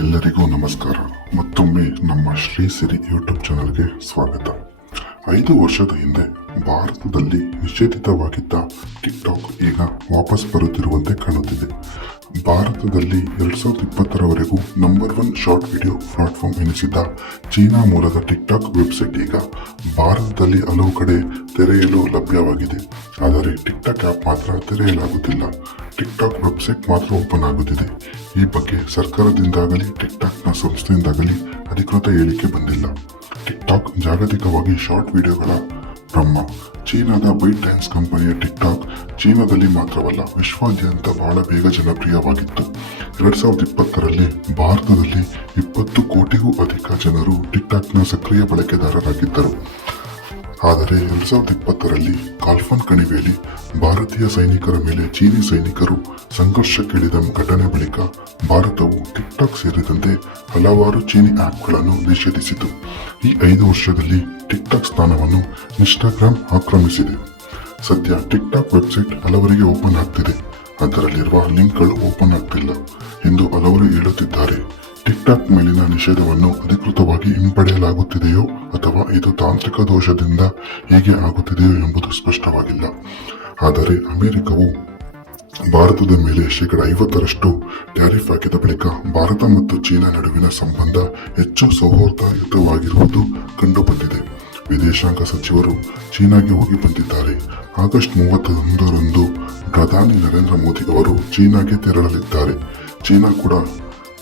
ಎಲ್ಲರಿಗೂ ನಮಸ್ಕಾರ ಮತ್ತೊಮ್ಮೆ ನಮ್ಮ ಶ್ರೀ ಸಿರಿ ಯೂಟ್ಯೂಬ್ ಚಾನಲ್ಗೆ ಸ್ವಾಗತ. ಐದು ವರ್ಷದ ಹಿಂದೆ ಭಾರತದಲ್ಲಿ ನಿಷೇಧಿತವಾಗಿದ್ದ ಟಿಕ್ಟಾಕ್ ಈಗ ವಾಪಸ್ ಬರುತ್ತಿರುವಂತೆ ಕಾಣುತ್ತಿದೆ. ಭಾರತದಲ್ಲಿ ಎರಡ್ ಸಾವಿರದ ಇಪ್ಪತ್ತರವರೆಗೂ number one short video platform ಎನಿಸಿದ್ದ China ಮೂಲದ ಟಿಕ್ಟಾಕ್ ವೆಬ್ಸೈಟ್ ಈಗ ಭಾರತದಲ್ಲಿ ಹಲವು ಕಡೆ ತೆರೆಯಲು ಲಭ್ಯವಾಗಿದೆ. ಆದರೆ ಟಿಕ್ಟಾಕ್ ಆ್ಯಪ್ ಮಾತ್ರ ತೆರೆಯಲಾಗುತ್ತಿಲ್ಲ. ಟಿಕ್ಟಾಕ್ ವೆಬ್ಸೈಟ್ ಮಾತ್ರ ಓಪನ್ ಆಗುತ್ತಿದೆ. ಈ ಬಗ್ಗೆ ಸರ್ಕಾರದಿಂದಾಗಲಿ, ಟಿಕ್ಟಾಕ್ನ ಸಂಸ್ಥೆಯಿಂದಾಗಲಿ ಅಧಿಕೃತ ಹೇಳಿಕೆ ಬಂದಿಲ್ಲ. ಟಿಕ್ಟಾಕ್ ಜಾಗತಿಕವಾಗಿ ಶಾರ್ಟ್ ವಿಡಿಯೋಗಳ ಬ್ರಹ್ಮ. ಚೀನಾದ ಬೈಟ್ ಡ್ಯಾನ್ಸ್ ಕಂಪನಿಯ ಟಿಕ್ಟಾಕ್ ಚೀನಾದಲ್ಲಿ ಮಾತ್ರವಲ್ಲ, ವಿಶ್ವಾದ್ಯಂತ ಬಹಳ ಬೇಗ ಜನಪ್ರಿಯವಾಗಿತ್ತು. ಎರಡ್ ಸಾವಿರದ ಇಪ್ಪತ್ತರಲ್ಲಿ ಭಾರತದಲ್ಲಿ ಇಪ್ಪತ್ತು ಕೋಟಿಗೂ ಅಧಿಕ ಜನರು ಟಿಕ್ಟಾಕ್ನ ಸಕ್ರಿಯ ಬಳಕೆದಾರರಾಗಿದ್ದರು. ಆದರೆ ಎರಡ್ ಸಾವಿರದ ಇಪ್ಪತ್ತರಲ್ಲಿ ಕಾಲ್ಫನ್ ಕಣಿವೆಯಲ್ಲಿ ಭಾರತೀಯ ಸೈನಿಕರ ಮೇಲೆ ಚೀನಿ ಸೈನಿಕರು ಸಂಘರ್ಷಕ್ಕಿಳಿದ ಘಟನೆ ಬಳಿಕ ಭಾರತವು ಟಿಕ್ಟಾಕ್ ಸೇರಿದಂತೆ ಹಲವಾರು ಚೀನಿ ಆ್ಯಪ್ಗಳನ್ನು ನಿಷೇಧಿಸಿತು. ಈ ಐದು ವರ್ಷದಲ್ಲಿ ಟಿಕ್ಟಾಕ್ ಸ್ಥಾನವನ್ನು ಇನ್ಸ್ಟಾಗ್ರಾಮ್ ಆಕ್ರಮಿಸಿದೆ. ಸದ್ಯ ಟಿಕ್ಟಾಕ್ ವೆಬ್ಸೈಟ್ ಹಲವರಿಗೆ ಓಪನ್ ಆಗ್ತಿದೆ. ಅದರಲ್ಲಿರುವ ಲಿಂಕ್ಗಳು ಓಪನ್ ಆಗ್ತಿಲ್ಲ. ಎಂದು ಹಲವರು ಹೇಳುತ್ತಿದ್ದಾರೆ. ಟಿಕ್ ಟಾಕ್ ಮೇಲಿನ ನಿಷೇಧವನ್ನು ಅಧಿಕೃತವಾಗಿ ಹಿಂಪಡೆಯಲಾಗುತ್ತಿದೆಯೋ ಅಥವಾ ಇದು ತಾಂತ್ರಿಕ ದೋಷದಿಂದ ಹೇಗೆ ಆಗುತ್ತಿದೆಯೋ ಎಂಬುದು ಸ್ಪಷ್ಟವಾಗಿಲ್ಲ. ಆದರೆ ಅಮೆರಿಕವು ಭಾರತದ ಮೇಲೆ ಶೇಕಡ ಐವತ್ತರಷ್ಟು ಟ್ಯಾರಿಫ್ ಹಾಕಿದ ಬಳಿಕ ಭಾರತ ಮತ್ತು ಚೀನಾ ನಡುವಿನ ಸಂಬಂಧ ಹೆಚ್ಚು ಸೌಹಾರ್ದಯುತವಾಗಿರುವುದು ಕಂಡುಬಂದಿದೆ. ವಿದೇಶಾಂಗ ಸಚಿವರು ಚೀನಾಗೆ ಹೋಗಿ ಬಂದಿದ್ದಾರೆ. ಆಗಸ್ಟ್ ಮೂವತ್ತೊಂದರಂದು ಪ್ರಧಾನಿ ನರೇಂದ್ರ ಮೋದಿ ಅವರು ಚೀನಾಗೆ ತೆರಳಲಿದ್ದಾರೆ. ಚೀನಾ ಕೂಡ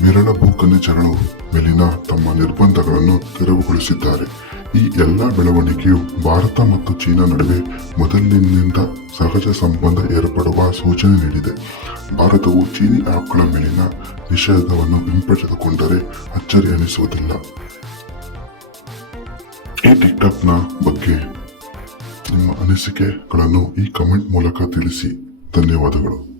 ವಿರಳ ಭೂಖನಿಜಗಳು ಮೇಲಿನ ತಮ್ಮ ನಿರ್ಬಂಧಗಳನ್ನು ತೆರವುಗೊಳಿಸಿದ್ದಾರೆ. ಈ ಎಲ್ಲ ಬೆಳವಣಿಗೆಯು ಭಾರತ ಮತ್ತು ಚೀನಾ ನಡುವೆ ಮೊದಲಿನಿಂದ ಸಹಜ ಸಂಬಂಧ ಏರ್ಪಡುವ ಸೂಚನೆ ನೀಡಿದೆ. ಭಾರತವು ಚೀನಿ ಆ್ಯಪ್ಗಳ ಮೇಲಿನ ನಿಷೇಧವನ್ನು ಹಿಂಪಡೆದುಕೊಂಡರೆ ಅಚ್ಚರಿ ಅನಿಸುವುದಿಲ್ಲ ಟಿಕ್ಟಾಕ್ನ ಬಗ್ಗೆ ನಿಮ್ಮ ಅನಿಸಿಕೆಗಳನ್ನು ಈ ಕಮೆಂಟ್ ಮೂಲಕ ತಿಳಿಸಿ. ಧನ್ಯವಾದಗಳು.